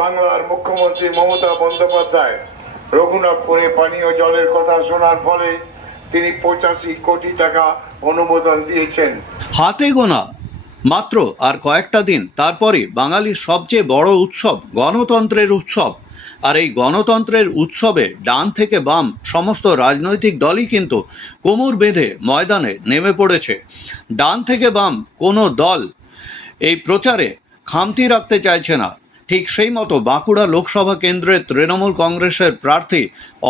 বাংলার মুখ্যমন্ত্রী মমতা বন্দ্যোপাধ্যায় রঘুনাথপুরে পানীয় জলের কথা শোনার ফলে তিনি 85 কোটি টাকা অনুমোদন দিয়েছেন। হাতে গোনা মাত্র আর কয়েকটা দিন, তারপরে বাঙালির সবচেয়ে বড় উৎসব গণতন্ত্রের উৎসব। আর এই গণতন্ত্রের উৎসবে ডান থেকে বাম সমস্ত রাজনৈতিক দলই কিন্তু কোমর বেঁধে ময়দানে নেমে পড়েছে। ডান থেকে বাম কোনো দল এই প্রচারে খামতি রাখতে চাইছে না। ঠিক সেই মতো বাঁকুড়া লোকসভা কেন্দ্রের তৃণমূল কংগ্রেসের প্রার্থী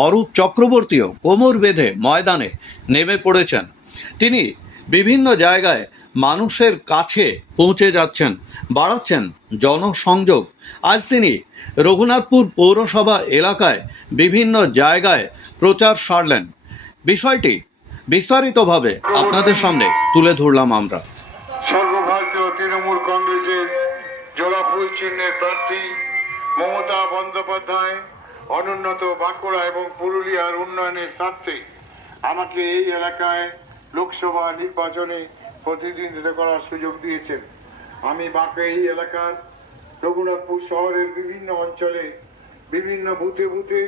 অরূপ চক্রবর্তীও কোমর বেঁধে ময়দানে নেমে পড়েছেন। তিনি বিভিন্ন জায়গায় মানুষের কাছে পৌঁছে যাচ্ছেন, বাড়াচ্ছেন জনসংযোগ। আজ তিনি রঘুনাথপুর পৌরসভা এলাকায় বিভিন্ন জায়গায় প্রচার সারলেন। বিষয়টি বিস্তারিতভাবে আপনাদের সামনে তুলে ধরলাম আমরা। সর্বভারতীয় তৃণমূল কংগ্রেসের জোড়াফুল চিহ্নের প্রার্থী মমতা বন্দ্যোপাধ্যায় অনুন্নত বাঁকুড়া এবং পুরুলিয়ার উন্নয়নের স্বার্থে আমাকে এই এলাকায় লোকসভা নির্বাচনে প্রতিদ্বন্দ্বিতা করার সুযোগ দিয়েছেন। আমি এই এলাকার রঘুনাথপুর শহরের বিভিন্ন অঞ্চলে বিভিন্ন বুথে বুথে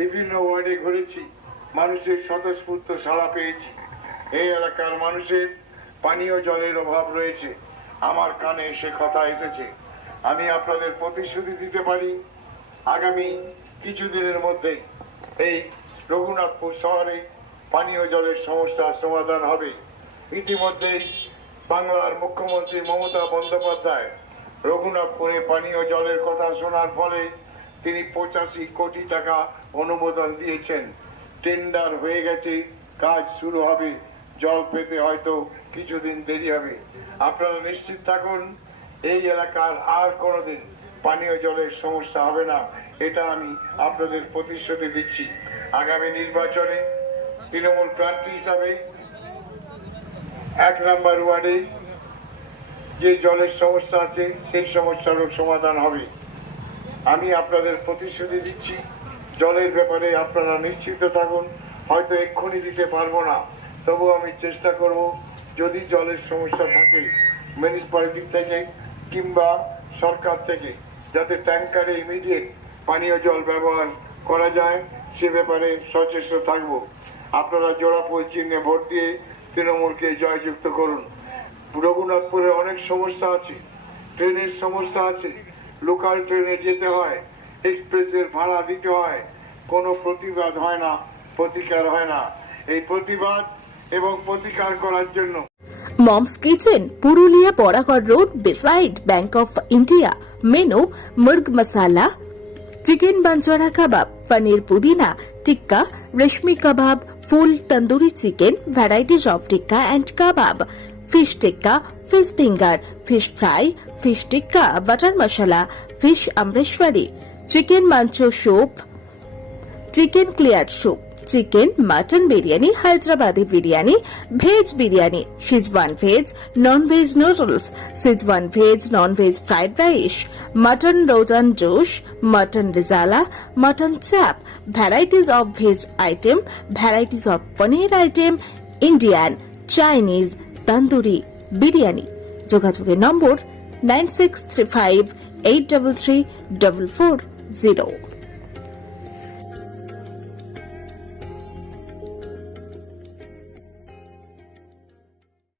বিভিন্ন ওয়ার্ডে ঘুরেছি, মানুষের স্বতঃস্ফূর্ত সাড়া পেয়েছি। এই এলাকার মানুষের পানীয় জলের অভাব রয়েছে, আমার কানে সে কথা এসেছে। আমি আপনাদের প্রতিশ্রুতি দিতে পারি, আগামী কিছুদিনের মধ্যেই এই রঘুনাথপুর শহরে পানীয় জলের সমস্যার সমাধান হবে। ইতিমধ্যেই বাংলার মুখ্যমন্ত্রী মমতা বন্দ্যোপাধ্যায় রঘুনাথপুরে পানীয় জলের কথা শোনার ফলে তিনি 85 কোটি টাকা অনুমোদন দিয়েছেন। টেন্ডার হয়ে গেছে, কাজ শুরু হবে, জল পেতে হয়তো কিছুদিন দেরি হবে। আপনারা নিশ্চিত থাকুন, এই এলাকার আর কোনোদিন পানীয় জলের সমস্যা হবে না, এটা আমি আপনাদের প্রতিশ্রুতি দিচ্ছি। আগামী নির্বাচনে তৃণমূল প্রার্থী হিসাবে 1 নম্বর ওয়ার্ডে যে জলের সমস্যা আছে সেই সমস্যারও সমাধান হবে। আমি আপনাদের প্রতিশ্রুতি দিচ্ছি, জলের ব্যাপারে আপনারা নিশ্চিত থাকুন। হয়তো এক্ষুনি দিতে পারবো না, তবু আমি চেষ্টা করব, যদি জলের সমস্যা থাকে মিউনিসিপ্যালিটি থেকে কিংবা সরকার থেকে যাতে ট্যাঙ্কারে ইমিডিয়েট পানীয় জল ব্যবহার করা যায় সে ব্যাপারে সচেষ্ট থাকব। আপনারা জোড়াফুল চিহ্নে ভোট দিয়ে তৃণমূলকে জয়যুক্ত করুন। রঘুনাথপুরে অনেক সমস্যা আছে, ট্রেনের সমস্যা আছে, লোকাল ট্রেনে যেতে হয়, এক্সপ্রেসের ভাড়া দিতে হয়, কোনো প্রতিবাদ হয় না, প্রতিকার হয় না। এই প্রতিবাদ এবং প্রতিকার করার জন্য Mom's Kitchen, Purulia Borakar Road, beside Bank of India. Menu: Murg Masala, Chicken Banjara Kebab, Paneer Pudina, Tikka, Reshmi Kebab, Full Tandoori Chicken, varieties of Tikka and Kebab, Fish Tikka, Fish Finger, Fish Fry, Fish Tikka, Butter Masala, Fish Amreshwari, Chicken Mancho Soup, Chicken Clear Soup, Chicken, Mutton Biryani, Hyderabadi Biryani, Veg Biryani, Shizwan Veg, Non-Veg Noodles, Shizwan Veg, Non-Veg Fried Rice, Mutton Rogan Josh, Mutton Rizala, Mutton Chap, varieties of Veg item, varieties of Paneer item, Indian, Chinese, Tandoori, Biryani. যোগাযোগের নম্বর 9635 833 440।